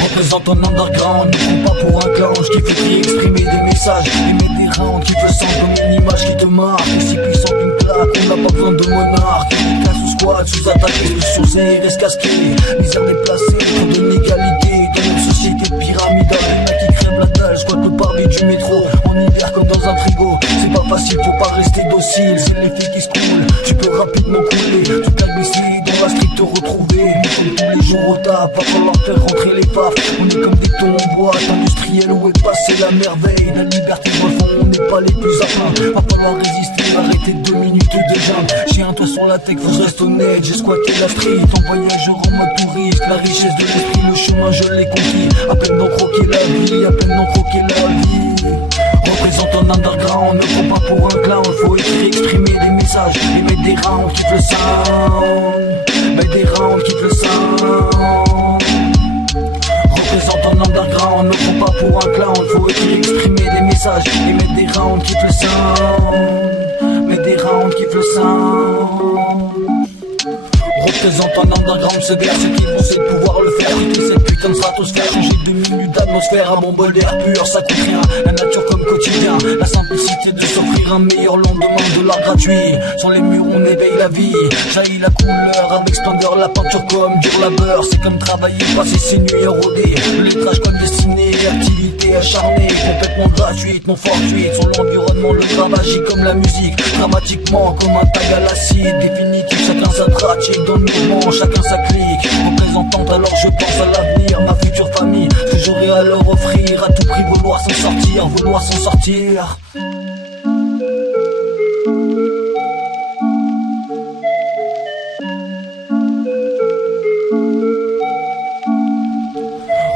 Représente un underground, ne prends pas pour un clown. J'kiffe écrire, exprimer des messages, aimer des rounds qui te sentent comme une image qui te marque. Aussi puissant qu'une plaque, on n'a pas besoin de monarque. Casse sous squat, sous attaqué, sur ses restes casqués. Misère déplacée, trop d'inégalité dans une société pyramidale. Y'en a qui crèvent la dalle, squattent le parvis du métro. En hiver comme dans un frigo, c'est pas facile, faut pas rester docile. C'est les filles qui se coulent, tu peux rapidement couler. Toute la ici dans la street te retrouver. Comme tous les jours au taf, va falloir faire rentrer les paf. On est comme des tons en boîte industrielle où est passée la merveille. La liberté de fond, on n'est pas les plus affins. Va falloir résister, arrêter 2 minutes de jungle. J'ai un toit sur la tech, faut que je reste honnête. J'ai squatté la street, en voyageur en mode touriste. La richesse de l'esprit, le chemin je l'ai conquis. À peine d'en croquer la vie, à peine d'en croquer la vie. Représente un underground, ne prends pas pour un clown. Faut écrire, exprimer des messages et mettre des rounds qui le sound. Mettre des rounds qui le sound. Représente un underground, ne prends pas pour un clown. Faut écrire, exprimer des messages et mettre des rounds qui le sound. Mettre des rounds qui le sound. Représente un underground sévère, ceux qui vont c'est de pouvoir le faire. Quitter cette putain de stratosphère, changer 2 minutes d'atmosphère. Un bon bol d'air pur, ça coûte rien. La nature comme quotidien, la simplicité de s'offrir un meilleur lendemain de l'art gratuit. Sur les murs on éveille la vie, jaillit la couleur avec splendeur. La peinture comme dur labeur, c'est comme travailler, passer ses nuits à rôder. Le lettrage comme destiné, activité acharnée, complètement gratuite, non fortuite. Sur l'environnement, le travail agit comme la musique, dramatiquement comme un tag à l'acide. Définitif, chacun sa pratique, dans le mouvement, chacun sa clique. Représentante, alors je pense à l'avenir, ma future famille. Ce que j'aurai à leur offrir, à tout prix vouloir s'en sortir, vouloir s'en sortir.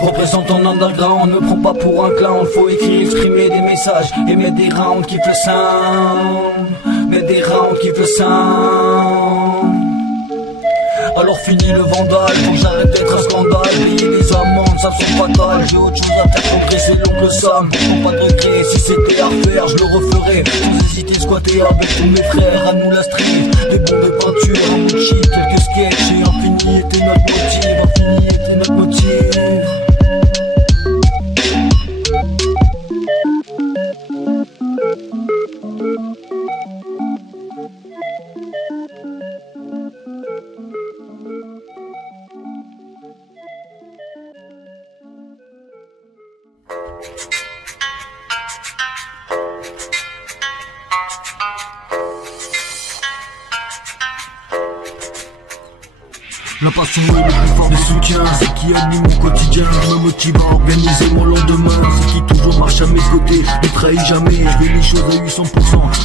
Représente un underground, ne prends pas pour un clown. Faut écrire, exprimer des messages et mettre des rounds qui le sound. Mettre des rounds qui le sound. Alors fini le vandale, quand j'arrête d'être un scandale. Payer les amendes, ça me semble fatal. J'ai autre chose à faire progresser l'oncle Sam. Pourtant pas de regret, si c'était à refaire je le referais. Sans hésiter, squatter avec tous mes frères. À nous la street, des bons de peinture, un mochi, quelques sketchs. Et infini était notre motif, infini était notre motif. La passion est le plus fort des soutiens, c'est qui anime mon quotidien, me motive à organiser mon lendemain. C'est qui toujours marche à mes côtés, ne trahit jamais. Je fais les choses à 800%,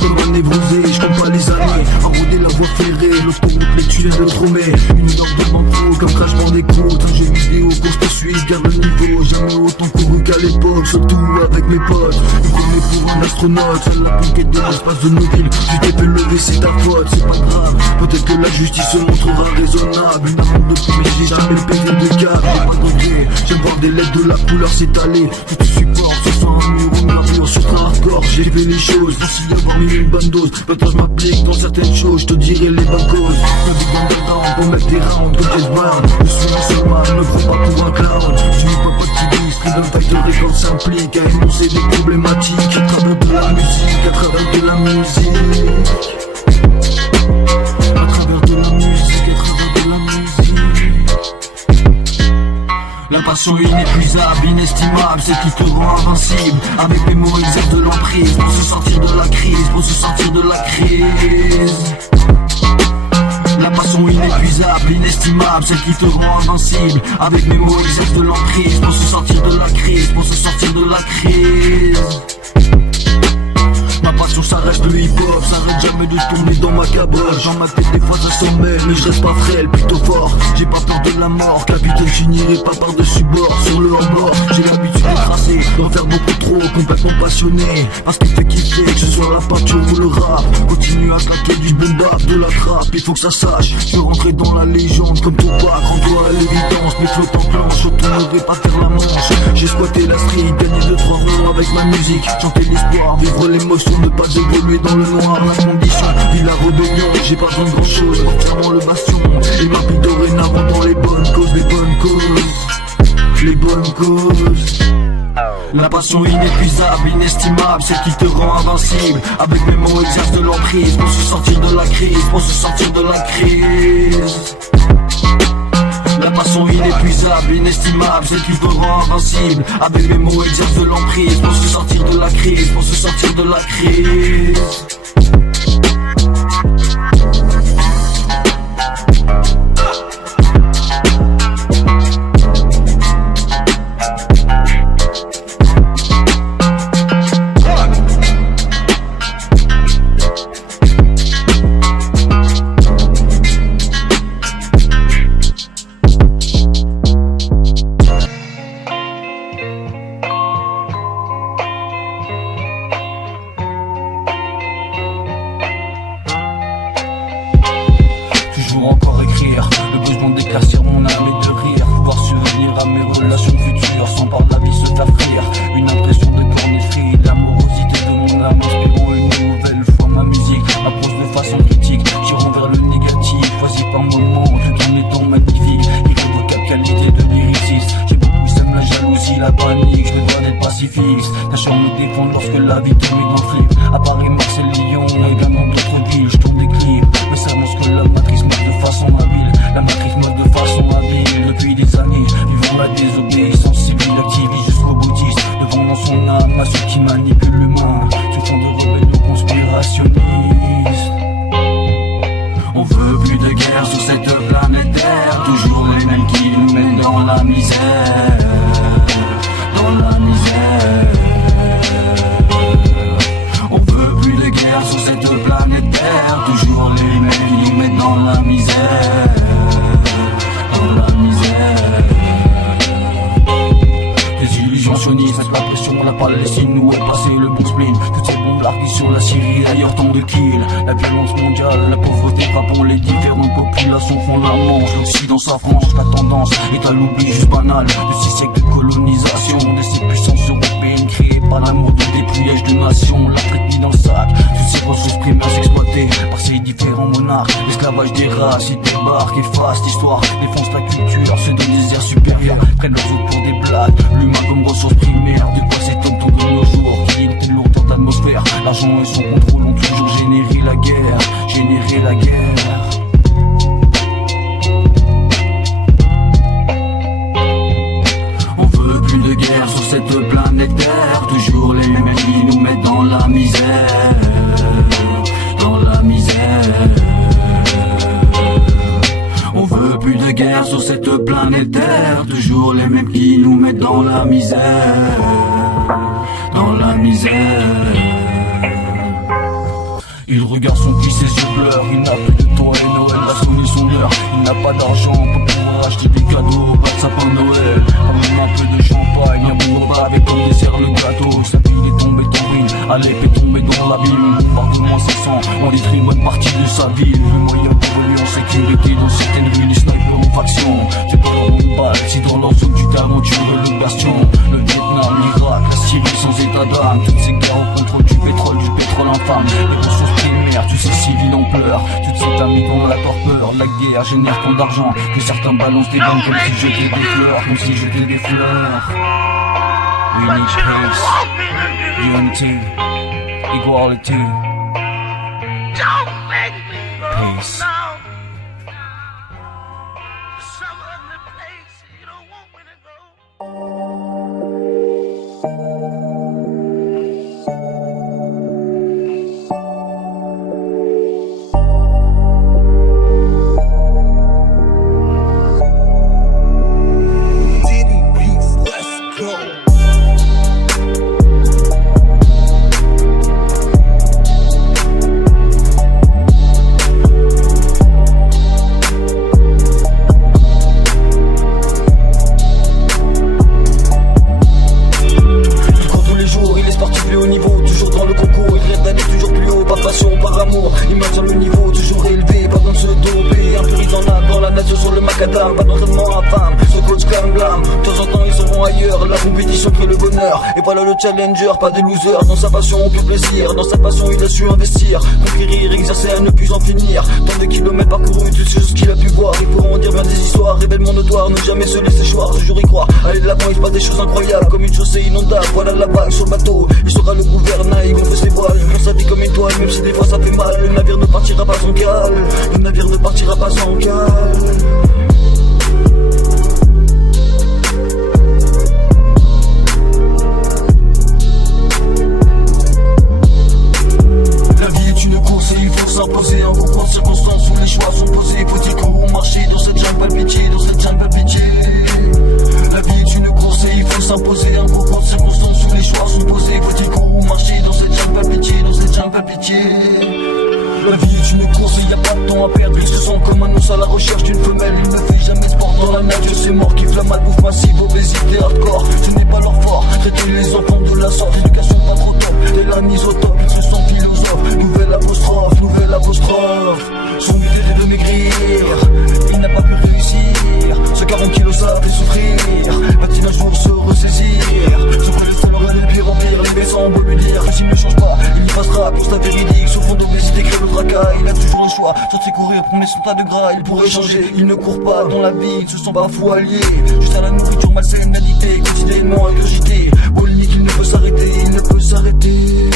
comme un névrosé. Je compte pas les années, à rôder la voie ferrée. L'autoroute, les tunnels de Tromé, une heure de banco, comme Crash Bandicoot. Un jeu vidéo, course poursuite, garde le niveau. Jamais autant couru qu'à l'époque, surtout avec mes potes. Ils prenaient pour un astronaute, seule la conquête de l'espace de nos villes. Tu t'es fait lever, c'est ta faute, c'est pas grave. Peut-être que la justice se montrera raisonnable. Depuis mais j'ai jamais pété de câble, pas de regret. J'aime voir des lettres de la couleur s'étaler. Que tu supportes, ce soit un mur ou une armure sur ta hardcore. J'ai fait les choses, faut s'y avoir mis une bonne dose. Maintenant je m'applique dans certaines choses, je te dirai les bonnes causes. Je vis dans le down pour mettre des rounds, comme Jet Brown. Je suis un seul man, me prends pas pour un clown. Je suis pas qui dit, Freedom Fighter quand s'implique à énoncer des problématiques. À travers de la musique, à travers de la musique. À travers de la musique, à travers de la musique. La passion inépuisable, inestimable, c'est qui te rend invincible. Avec mes mots exerce de l'emprise pour se sortir de la crise, pour se sortir de la crise. La passion inépuisable, inestimable, celle qui te rend invincible. Avec mes mots exerce de l'emprise pour se sortir de la crise, pour se sortir de la crise. Ma passion ça reste le hip hop. Ça arrête jamais de tourner dans ma caboche. Dans ma tête des fois ça sommeille, mais je reste pas frêle, plutôt fort. J'ai pas peur de la mort, capitaine je n'irai pas par-dessus bord. Sur le hors-bord, j'ai l'habitude de tracer, d'en faire beaucoup trop, complètement passionné. Parce qu'il fait kiffer, que ce soit la peinture ou le rap. Continue à claquer du boom bap, de la trappe, il faut que ça sache. Je veux rentrer dans la légende comme Tupac, rends-toi à l'évidence. Mes flottes en planche, je tournerai pas faire la manche. J'ai squatté la street, gagné 2-3 ronds avec ma musique. Chanter l'espoir, vivre l'émotion, ne pas évoluer dans le noir. La condition, vie la rébellion, j'ai pas besoin de grand chose. Entièrement le bastion, et ma vie dorénavant dans les bonnes causes, les bonnes causes. Les bonnes causes. La passion inépuisable, inestimable, celle qui te rend invincible. Avec mes mots exerce de l'emprise pour se sortir de la crise, pour se sortir de la crise. La passion inépuisable, inestimable, celle qui te rend invincible. Avec mes mots exerce de l'emprise pour se sortir de la crise, pour se sortir de la crise. Toujours encore écrire, le besoin d'éclaircir mon âme et de rire. Pouvoir survenir à mes relations futures sans par la vie se t'affrir. Une impression de cornetterie, l'amorosité de mon âme inspirant une nouvelle fois ma musique. M'approche de façon critique, tirant vers le négatif. Choisi par moment, tout en étant magnifique. Irrévocable qualité de lyriciste. J'ai beaucoup sème la jalousie, la panique. Je me dois d'être pacifiste, tâchant de me défendre lorsque la vie te met dans le flip. À Paris, Marseille, Lyon, également d'autres villes. Je tourne des clips, mais ça montre que la matrice marche de façon habile. La matrice marche de façon habile. Depuis des années, vivant la désobéissance civile, activiste jusqu'au boutiste. Devant dans son âme à ceux qui manipulent l'humain. Ce fond de rébellion conspirationniste. On veut plus de guerre sur cette planète Terre. Toujours les mêmes qui nous mènent dans la misère. Dans la misère. On veut plus de guerre sur cette planète Terre. Toujours les mêmes qui nous mettent dans la misère. Dans la misère. Les illusions sionistes mettent la pression, la Palestine où est passé le bon spleen. Toutes ces bombes larguées sur la Syrie, ailleurs tant de kills. La violence mondiale, la pauvreté frappant les différentes populations font la manche. L'Occident s'affranche, la tendance est à l'oubli juste banal. De 6 siècles de colonisation, de ces puissances européennes créées par l'amour de dépouillage de nations. La traite mise dans le sac, toutes ces ressources primaires exploitées par ces différents monarques. L'esclavage des races, ils débarquent, effacent l'histoire, défoncent la culture. Ceux des déserts supérieurs prennent leurs autres pour des blagues. L'humain comme ressource primaire, de quoi s'étonne tant de nos jours. Qui est une lourde atmosphère, l'argent et son contrôle ont toujours généré la guerre. Généré la guerre. On veut plus de guerre sur cette planète Terre. Toujours les mêmes qui nous mettent dans la misère. Dans la misère. On veut plus de guerre sur cette planète Terre. Toujours les mêmes qui nous mettent dans la misère. Dans la misère. Il regarde son fils, ses yeux pleurent. Il n'a plus de temps et Noël a sonné son heure. Il n'a pas d'argent pour pouvoir acheter des cadeaux. Pas de sapin de Noël, quand même un peu de champagne. Un bon repas avec comme dessert le gâteau. Sa fille est tombée tombée, à l'épée tombée dans l'abîme. Bombardement incessant, on détruit une bonne partie de sa ville. Le moyen d'évoluer en sécurité dans certaines rues, les snipers en faction. C'est pas leur une balle, si dans leur zone tu t'aventures le bastion. Le Vietnam, l'Irak, la Syrie sans état d'âme. Toutes ces guerres au contrôle du pétrole infâme. Les ressources primaires, tous ces civils en pleurs. Toutes ces familles dans la torpeur. La guerre génère tant d'argent que certains balancent des bombes comme si jetaient des fleurs. Comme si jetaient des fleurs. We need peace, unity, equality. Don't make me go Peace. now. Some other place you don't want me to go. Diddy Beats, let's go. Et voilà le challenger, pas de loser. Dans sa passion on peut plaisir, dans sa passion il a su investir, conquérir, exercer à ne plus en finir. Tant de kilomètres parcourus, toutes ces choses qu'il a pu voir. Ils pourront dire bien des histoires, révèlement notoire. Ne jamais se laisser choir, toujours y croire. Aller de l'avant, il se passe des choses incroyables, comme une chaussée inondable. Voilà la vague sur le bateau, il sera le gouvernail, gonfle ses voiles. Il prend sa vie comme une toile, même si des fois ça fait mal. Le navire ne partira pas sans cale, le navire ne partira pas sans cale. Il faut s'imposer en concours de circonstances où les choix sont posés. Faut-il qu'on marcher dans cette jungle palpitié, dans cette jungle palpitié. La vie est une course et il faut s'imposer en concours de circonstances où les choix sont posés. Faut-il qu'on marcher dans cette jungle palpitié, dans cette jungle palpitié. La vie est une course, il n'y a pas de temps à perdre. Ils se sentent comme un ours à la recherche d'une femelle. Il ne fait jamais sport dans la nature, c'est mort. Kiffe la malbouffe massive, obésité hardcore. Ce n'est pas leur fort, traiter les enfants de la sorte. Éducation pas trop top, dès la mise au top. Ils se sentent philosophes, nouvelle apostrophe, nouvelle apostrophe. Son but était de maigrir, il n'a pas pu réussir. Ce 40 kilos ça fait souffrir, va-t-il un jour se ressaisir? Ce cholestérol aurait de pire empire, les baissants on peut lui dire que s'il ne change pas, il y passera, constat véridique. Sur fond d'obésité crée le tracas, il a toujours le choix, sortir courir, prendre son tas de gras. Il pourrait changer, il ne court pas dans la vie, il se sent parfois allié juste à la nourriture malsaine, addictée, quotidiennement ingurgité. Polémique, il ne peut s'arrêter, il ne peut s'arrêter.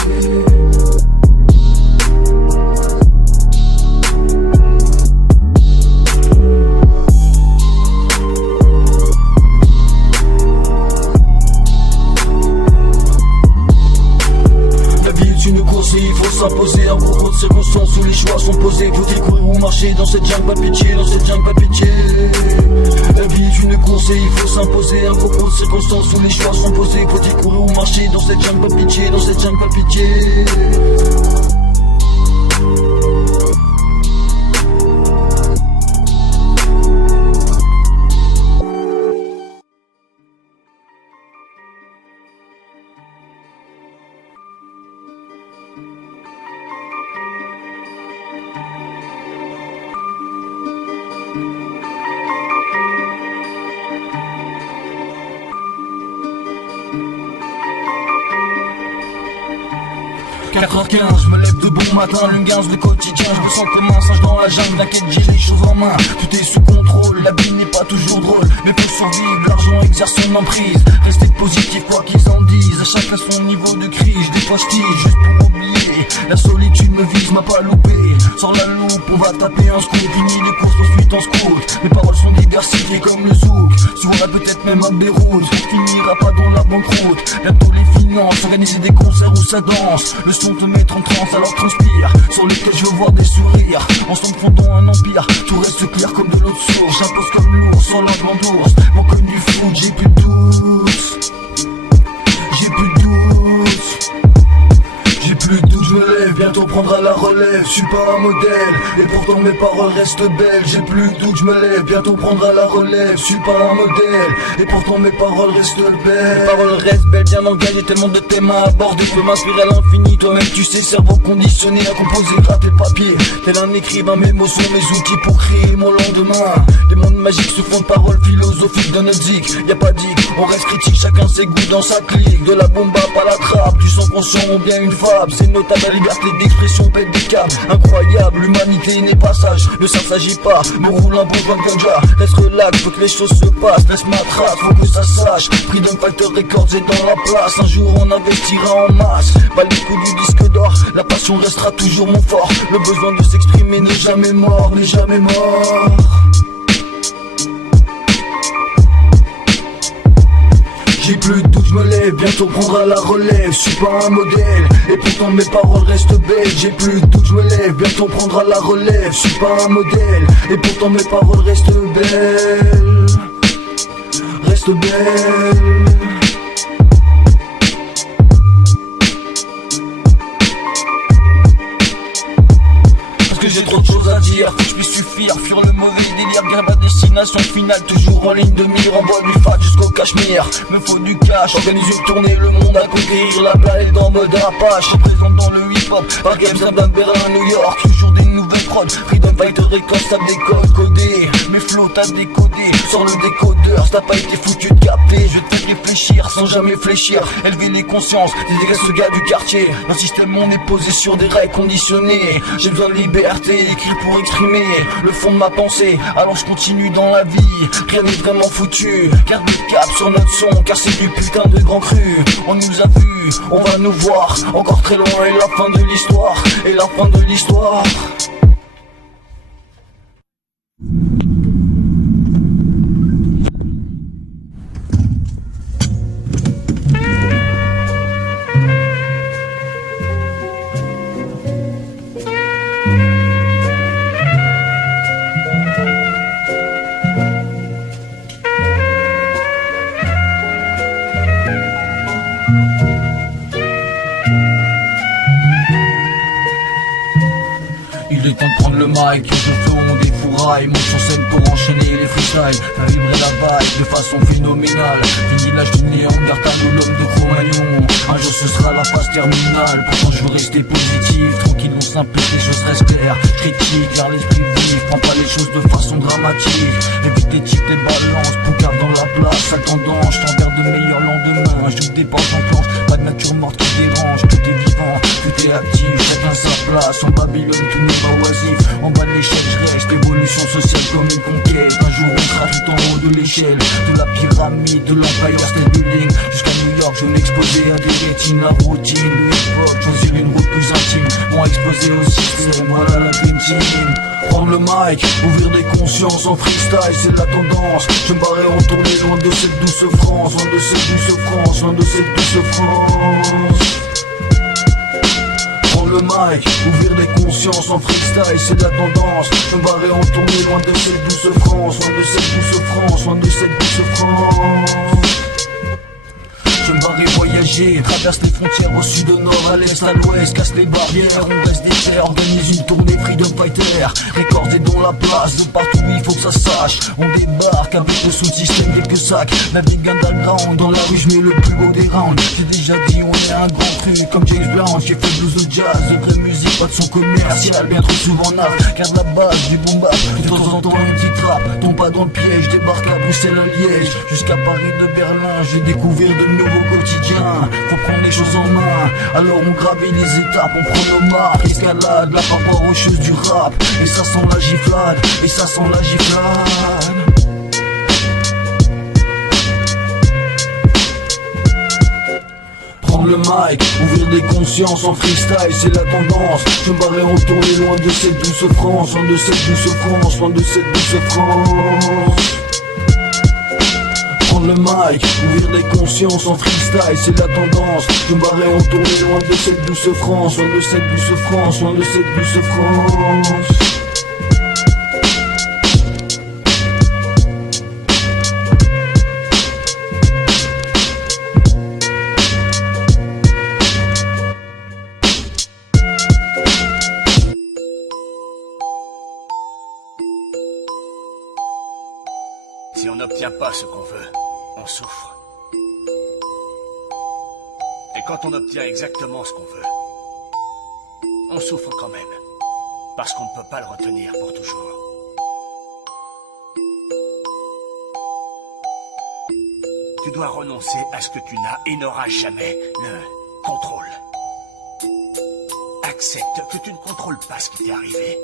Une course et il faut s'imposer en concours de circonstances où les choix sont posés. Faut-il courir ou marcher dans cette jungle pas pitié, dans cette jungle pas pitié. La vie est une course et il faut s'imposer en concours de circonstances où les choix sont posés. Faut-il courir ou marcher dans cette jungle pas pitié, dans cette jungle pas pitié. « 4h15, je me lève de bon matin, le 15 le quotidien, je me sens comme un singe dans la jungle, t'inquiète j'ai les choses en main, tout est sous contrôle, la vie n'est pas toujours drôle, mais pour survivre, l'argent exerce son emprise, rester positif quoi qu'ils en disent, à chacun son niveau de crise, des fois je tire juste pour oublier, la solitude me vise, m'a pas loupé, sans la loupe, on va taper un scoop, fini les courses, ensuite en scout, mes paroles sont diversifiées comme le zouk, souvent peut-être même un Beyrouth, on finira pas dans la banqueroute, bientôt les finances, organiser des concerts où ça danse, le son te mettre en transe alors transpire, sur lesquels je veux voir des sourires, ensemble fondons un empire, tout reste clair comme de l'eau de source, j'impose comme l'ours, sans l'argent d'ours, mon code du foot, j'ai plus de doute, j'ai plus de doute. J'ai plus de doute, je me lève, bientôt prendra la relève. Je suis pas un modèle, et pourtant mes paroles restent belles. J'ai plus de doute, je me lève, bientôt prendra la relève. Je suis pas un modèle, et pourtant mes paroles restent belles. Mes paroles restent belles, bien engagées, tellement de thèmes à aborder. Je peux m'inspirer à l'infini, toi-même tu sais, cerveau conditionné à composer, gratter le papier. Tel un écrivain, mes mots sont mes outils pour créer mon lendemain. Des mondes magiques se font de paroles philosophiques de notre zik. Y'a pas dit, on reste critique, chacun ses goûts dans sa clique. De la bombe à pas la trappe, du sang conscient ou bien une fable. C'est notable, la liberté d'expression pète des câbles. Incroyable, l'humanité n'est pas sage, ne s'agit pas, me roule un bon joint de ganja. Reste relax, faut que les choses se passent, laisse ma trace, faut que ça sache. Freedom Fighter Records est dans la place, un jour on investira en masse. Pas les coups du disque d'or, la passion restera toujours mon fort. Le besoin de s'exprimer n'est jamais mort, n'est jamais mort. J'ai plus de doute, je me lève, bientôt prendra la relève. Je suis pas un modèle, et pourtant mes paroles restent belles. J'ai plus de doute, je me lève, bientôt prendra la relève. Je suis pas un modèle, et pourtant mes paroles restent belles. Restent belles. Que j'ai trop de choses à dire, faut que je puisse suffire, fuir le mauvais délire, grave à destination finale, toujours en ligne de mire, envoie du fat jusqu'au Cachemire, me faut du cash, organise une tournée, le monde à conquérir, la planète dans mode Apache, représente dans le hip-hop, par Amsterdam, Berlin, New York, toujours des nouvelles prods, Freedom Fighter Records, tape des codes codés, mes flots t'as décodé. Sors le décodeur, ça t'a pas été foutu de capter. Je te fais réfléchir sans jamais fléchir. Élever les consciences, des ce gars du quartier. Dans le système on est posé sur des règles conditionnées. J'ai besoin de liberté, d'écrire pour exprimer le fond de ma pensée. Alors je continue dans la vie, rien n'est vraiment foutu. Garde le cap sur notre son, car c'est du putain de grand cru. On nous a vus, on va nous voir. Encore très loin et la fin de l'histoire. Et la fin de l'histoire. Il est temps de prendre le mic, je flow, on défouraille. Monte sur scène pour enchaîner les freestyles. Faire vibrer la vibe de façon phénoménale. Fini l'âge du néant, garde à nous l'homme de Cro-Magnon. Un jour ce sera la phase terminale. Pourtant je veux rester positif, tranquille, on simplifie, les choses restent claires. Critique, garde l'esprit vif, prends pas les choses de façon dramatique. Évite les types, les balances, poucave dans la place. Sale tendance, je t'enverre de meilleurs lendemains. J'ouvre des portes en planche, pas de nature morte qui dérange. Tout est vivant, tout est actif, chacun sa place. En Babylone tout n'est pas oisif, en bas de l'échelle je reste. Évolution sociale comme une conquête. Un jour on sera tout en haut de l'échelle, de la pyramide, de l'Empire State Building jusqu'à New York. Je vais m'exposer à des rétines, la routine de l'époque. Choisir une route plus intime, vont exploser au système. Voilà la dream team. Prendre le mic, ouvrir des consciences en freestyle, c'est la tendance. Je me barrais en tournée loin de cette douce France, loin de cette douce France, loin de cette douce France. Le mic, ouvrir des consciences en freestyle, c'est la tendance. Je me barrais en tournée loin de cette douce France, loin de cette douce France, loin de cette douce France. Je me barrais voyager, traverse les frontières au sud, au nord, à l'est, à l'ouest, casse les barrières, on reste des terres, organise une tournée Freedom Fighter, records et dans la place, de partout il faut que ça sache, on débarque avec le sous-système, quelques sacs, navigue underground, dans la rue je mets le plus beau des rounds, j'ai déjà dit on est un grand cru, comme James Brown, j'ai fait blues ou jazz, de vraie musique, pas de son commercial, bien trop souvent naze, garde la base du bombard, de temps en temps une petite trappe, tombe pas dans le piège, débarque à Bruxelles, à Liège, jusqu'à Paris de Berlin, je vais découvrir de nouveaux quotidiens, faut prendre les choses en main, alors on gravit les étapes, on prend nos marques, escalade, la paroi rocheuse du rap, et ça sent la giflade, et ça sent la giflade. Prendre le mic, ouvrir des consciences en freestyle, c'est la tendance. Je me barrais en tournée loin de cette douce France, loin de cette douce France, loin de cette douce France. Prendre le mic, ouvrir des consciences en freestyle, c'est la tendance. Je me barrais en tournée loin de cette douce France, loin de cette douce France, loin de cette douce France. Si on n'obtient pas ce qu'on veut, on souffre. Et quand on obtient exactement ce qu'on veut, on souffre quand même. Parce qu'on ne peut pas le retenir pour toujours. Tu dois renoncer à ce que tu n'as et n'auras jamais, le contrôle. Accepte que tu ne contrôles pas ce qui t'est arrivé.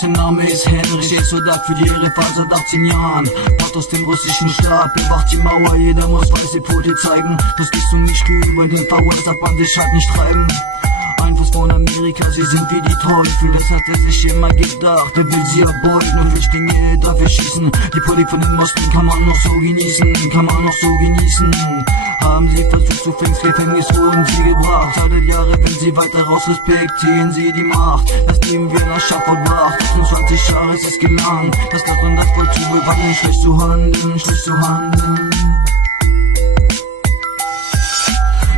Sein Name ist Henry, steht Soldat für die Ihre D'Artignan. Part aus dem russischen Staat, bewacht die Mauer, jeder muss weiße Pfote zeigen. Das gehst du nicht rüber, den Verursacher dich halt nicht treiben. Einfluss von Amerika, sie sind wie die Teufel, das hat er sich immer gedacht, er will sie erbeuten und Flüchtlinge dafür schießen. Die Politik von den Mosten kann man noch so genießen, kann man noch so genießen. Haben sie versucht zu Gefängnis wurden sie gebracht, alle Jahre wenn sie weiter raus, respektieren sie die Macht. Das Leben wir nach Schafott bracht, 28 Jahre ist es gelang, das Land und das Volk zu bewahren, schlecht zu handeln, schlecht zu handeln.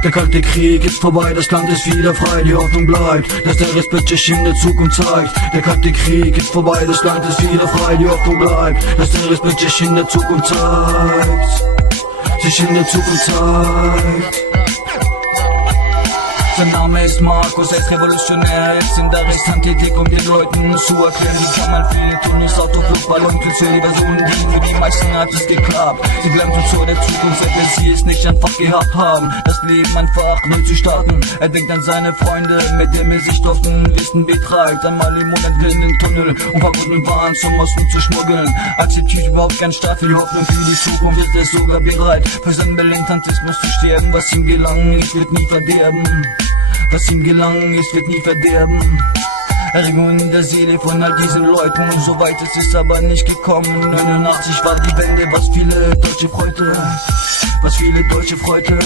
Der kalte Krieg ist vorbei, das Land ist wieder frei, die Hoffnung bleibt, dass der Respekt sich in der Zukunft zeigt. Der kalte Krieg ist vorbei, das Land ist wieder frei, die Hoffnung bleibt, dass der Respekt sich in der Zukunft zeigt. Sich in der Zukunft zeigt. Sein Name ist Markus, er ist revolutionär, jetzt in der Rechtsantätig, um den Leuten zu erklären, wie kann man viel tun, ist Autoflugballon, für die Personen, die für die meisten hat es geklappt. Sie glauben so zu der Zukunft, wenn sie es nicht einfach gehabt haben, das Leben einfach neu zu starten. Er denkt an seine Freunde, mit denen er sich auf den Listen betreibt, einmal im Monat will in den Tunnel, um paar guten Waren zum Osten zu schmuggeln. Akzeptiert überhaupt kein Start für die Hoffnung für die Zukunft, ist er sogar bereit, für seinen Militantismus zu sterben. Was ihm gelangen ist, wird nie verderben. Was ihm gelangen ist, wird nie verderben. Erregung in der Seele von all diesen Leuten, und so weit ist es aber nicht gekommen. 89 war die Wende, was viele Deutsche freute, was viele Deutsche freute.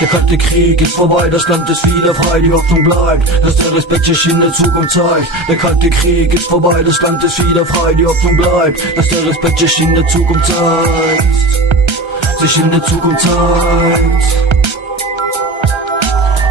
Der Kalte Krieg ist vorbei, das Land ist wieder frei, die Hoffnung bleibt, dass der Respekt sich in der Zukunft zeigt. Der Kalte Krieg ist vorbei, das Land ist wieder frei, die Hoffnung bleibt, dass der Respekt sich in der Zukunft zeigt. Sich in der Zukunft zeigt.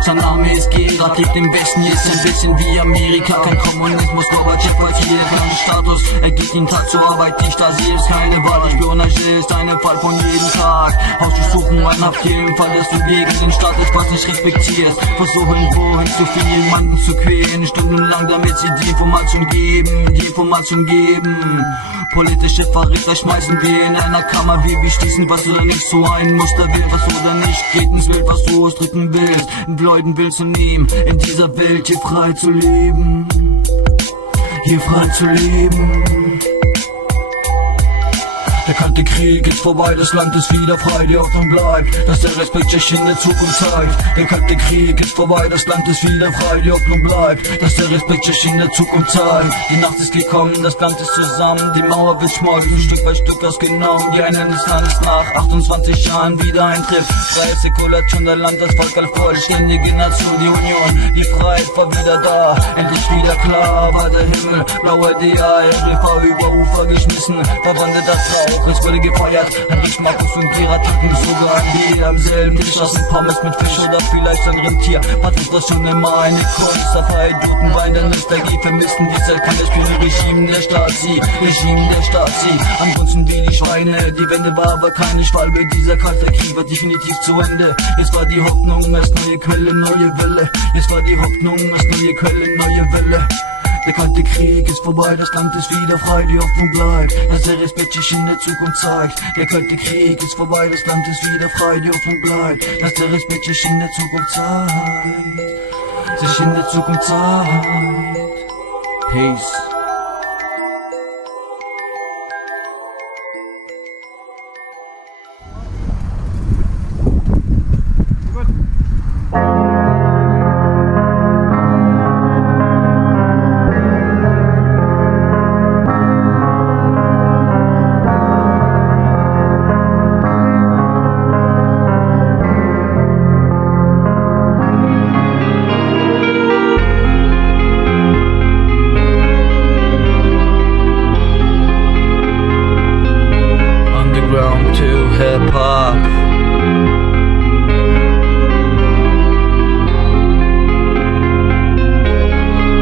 Sein Name ist Gerard, lebt im Westen, ist ein bisschen wie Amerika. Kein Kommunismus, Gorbatschow weiß hier keinen Status. Er geht jeden Tag zur Arbeit, die Stasi ist keine Wahl. Spionage ist ein Fall von jedem Tag. Hausdurchsuchen, nach jedem Fall, dass du gegen den Staat etwas nicht respektierst. Versuchen wohin zu viel, jemanden zu quälen, stundenlang, damit sie die Information geben. Politische Verräter schmeißen wir in einer Kammer, wir beschließen was oder nicht, so ein Muster will was oder nicht, geht ins Wild, was du ausdrücken willst, Leuten willst du nehmen, in dieser Welt hier frei zu leben, hier frei zu leben. Der Kalte Krieg ist vorbei, das Land ist wieder frei, die Hoffnung bleibt, dass der Respekt sich in der Zukunft zeigt. Der Kalte Krieg ist vorbei, das Land ist wieder frei, die Hoffnung bleibt, dass der Respekt sich in der Zukunft zeigt. Die Nacht ist gekommen, das Land ist zusammen, die Mauer wird schmolzen, Stück bei Stück ausgenommen. Die einen des Landes nach 28 Jahren wieder eintrifft. Freie Säkulation, der Land, das Volk als vollständige Nation, die Union, die Freiheit war wieder da, endlich wieder klar, war der Himmel, blauer DA, RDV über Ufer geschmissen, verwandelt das Rauch. Es wurde gefeiert, Heinrich, Markus und Gerard tanken sogar ein Bier am selben Tisch, lassen Pommes mit Fisch oder vielleicht ein Rentier. Patrick war schon immer eine Kunst, ein paar Idioten war in der Nostalgie, vermissten die Zeit, kann das Regime der Stasi, ansonsten wie die Schweine. Die Wende war aber keine Schwalbe, dieser kalte Krieg war definitiv zu Ende. Jetzt war die Hoffnung, als neue Quelle, neue Welle. Jetzt war die Hoffnung, als neue Quelle, neue Welle. Der Kalte Krieg ist vorbei, das Land ist wieder frei, die Hoffnung bleibt, dass der Respekt sich in der Zukunft zeigt. Der Kalte Krieg ist vorbei, das Land ist wieder frei, die Hoffnung bleibt, dass der Respekt sich in der Zukunft zeigt. Sich in der Zukunft zeigt. Peace. Hip-Hop.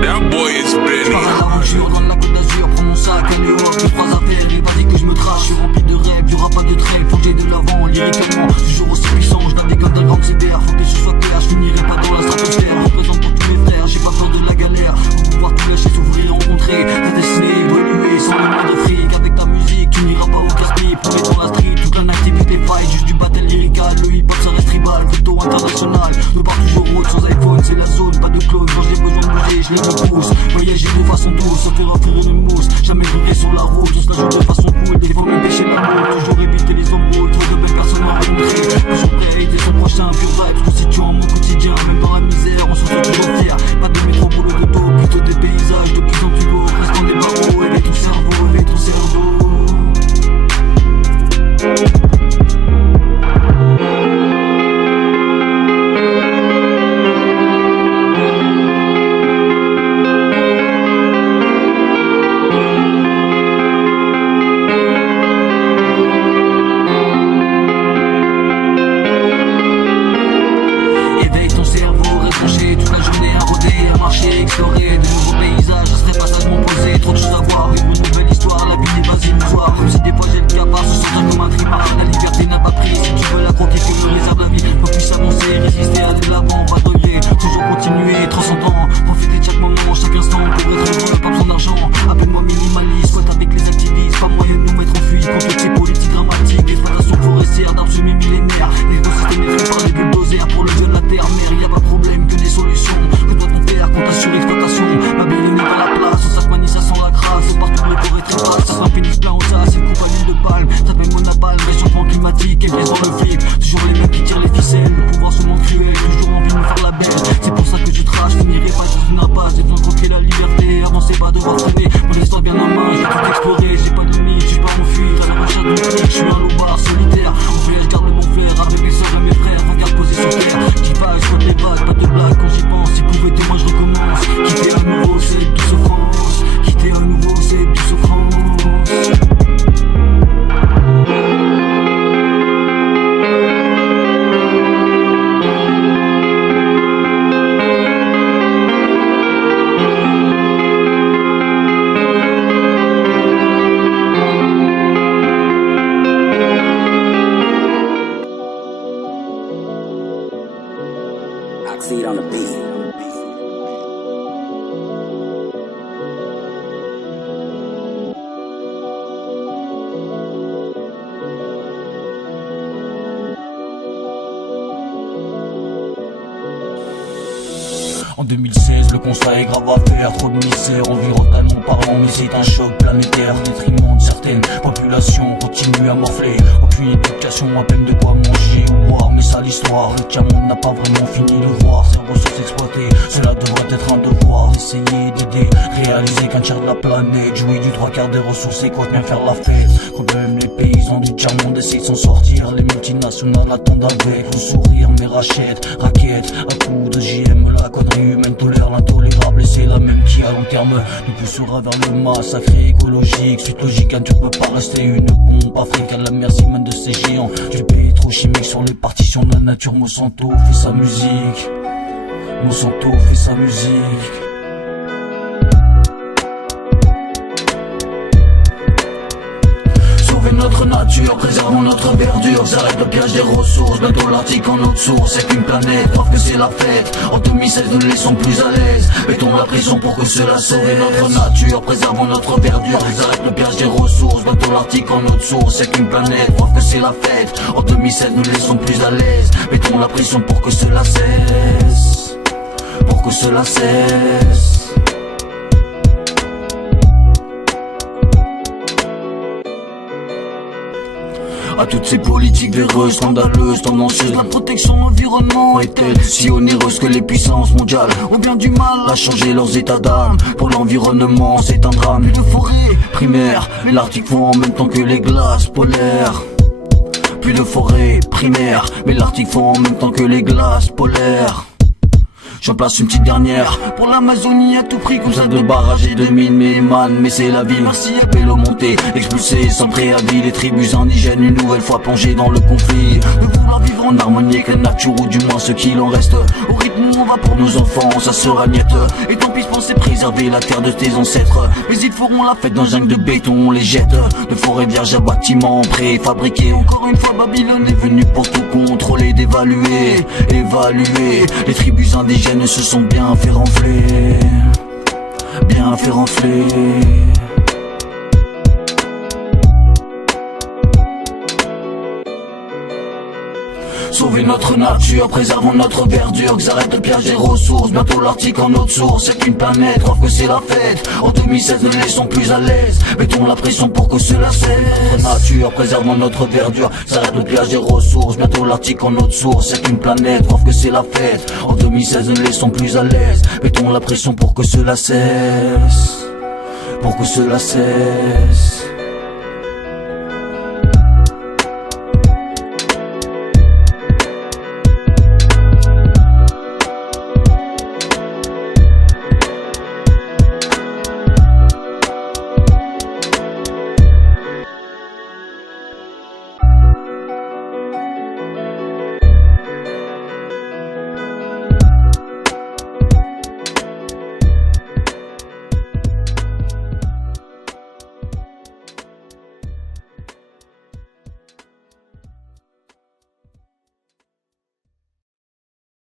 That boy is Benny. Dans la Côte d'Azur, prends mon sac, allez hop, 2-3 affaires, les basiques que je me trache, je suis rempli de rêves, y'aura pas de trêve, faut que j'aille de l'avant, lyriquement, toujours aussi puissant, je navigue comme des grandes CBR, faut que je sois clair, je finirai pas dans la stratosphère, je représente pour tous mes frères, j'ai pas peur de la galère, pour pouvoir tout lâcher, s'ouvrir et rencontrer, ta destinée évoluer, sans le moindre fric, avec ta musique, tu n'iras pas au casse-pipe, pour être dans la street, toute la activité fight, juste du battle lyrical, le hip-hop ça reste tribal, plutôt international, nous part toujours route, sans iPhone, c'est la zone, pas de clone, quand j'ai besoin de bouger, je les repousse, voyager de façon douce, se faire offrir une mousse, jamais brûler sur la route, tout cela joue de façon cool, des fois même pêcher l'amour, toujours éviter les embrouilles, trop de belles personnes à rencontrer, toujours prêt à aider son prochain, pure vibe, constituant mon quotidien, même dans la misère, on se sent toujours fier, pas de métro, boulot de dos, plutôt des paysages de plus en plus beaux, restant des barreaux, éveille ton cerveau, éveille ton cerveau. Backseat on the beat. En 2016, le constat est grave à faire. Trop de misère, environnementalement parlant, mais c'est un choc planétaire. Au détriment de certaines populations continuent à morfler. Aucune éducation, à peine de quoi manger ou boire. Mais ça l'histoire, le tiers-monde n'a pas vraiment fini de voir ses ressources exploitées. Cela devrait être un devoir, essayer d'aider. Réaliser qu'un tiers de la planète jouit du 3/4 des ressources et compte bien faire la fête. Quand même les paysans du tiers-monde essaient de s'en sortir, les multinationales attendent avec le sourire. Mais rachètent, raquettes, à coups de JM, la connerie humaine tolère l'intolérable et c'est la même qui à long terme nous poussera vers le massacre écologique. Suite logique, tu peux pas rester une pompe africaine. La merci même de ces géants du pétrochimique sur les partitions de la nature. Monsanto fait sa musique, Monsanto fait sa musique. Notre nature, préservons notre verdure, j'arrête le piège des ressources, bientôt l'Arctique en autre source, c'est qu'une planète, preuve que c'est la fête. En 2016 nous les laissons plus à l'aise, mettons la pression pour que cela sauve notre nature, préservons notre verdure, j'arrête le piège des ressources, bientôt l'Arctique en autre source, c'est qu'une planète, preuve que c'est la fête. En 2016 nous les laissons plus à l'aise, mettons la pression pour que cela cesse, pour que cela cesse. À toutes ces politiques véreuses, scandaleuses, tendancieuses, la protection de l'environnement est-elle si onéreuse que les puissances mondiales ont bien du mal à changer leurs états d'âme? Pour l'environnement c'est un drame. Plus de forêts primaires, l'Arctique fond en même temps que les glaces polaires. Plus de forêts primaires, mais l'Arctique fond en même temps que les glaces polaires. J'en place une petite dernière pour l'Amazonie à tout prix, comme ça de barrages et de mines, mais c'est la vie. Merci à Bélomonté, expulsés sans préavis les tribus indigènes, une nouvelle fois plongées dans le conflit. De vouloir vivre en harmonie avec la nature, ou du moins ce qu'il en reste. Au rythme où on va pour nos enfants, ça sera niette. Et tant pis, penser préserver la terre de tes ancêtres. Mais ils feront la fête dans un jungle de béton, on les jette. De forêts vierges à bâtiments préfabriqués. Encore une fois, Babylone est venue pour tout contrôler, d'évaluer, évaluer. Les tribus indigènes se sont bien fait renfler, bien fait renfler. Sauver notre nature, préservons notre verdure, que s'arrête le piège des ressources, bientôt l'Arctique en autre source, c'est qu'une planète, preuve que c'est la fête. En 2016 ne les laissons plus à l'aise, mettons la pression pour que cela cesse. Notre nature, préservons notre verdure, que s'arrête le piège des ressources, bientôt l'Arctique en autre source, c'est qu'une planète, preuve que c'est la fête. En 2016 ne les laissons plus à l'aise, mettons la pression pour que cela cesse, pour que cela cesse.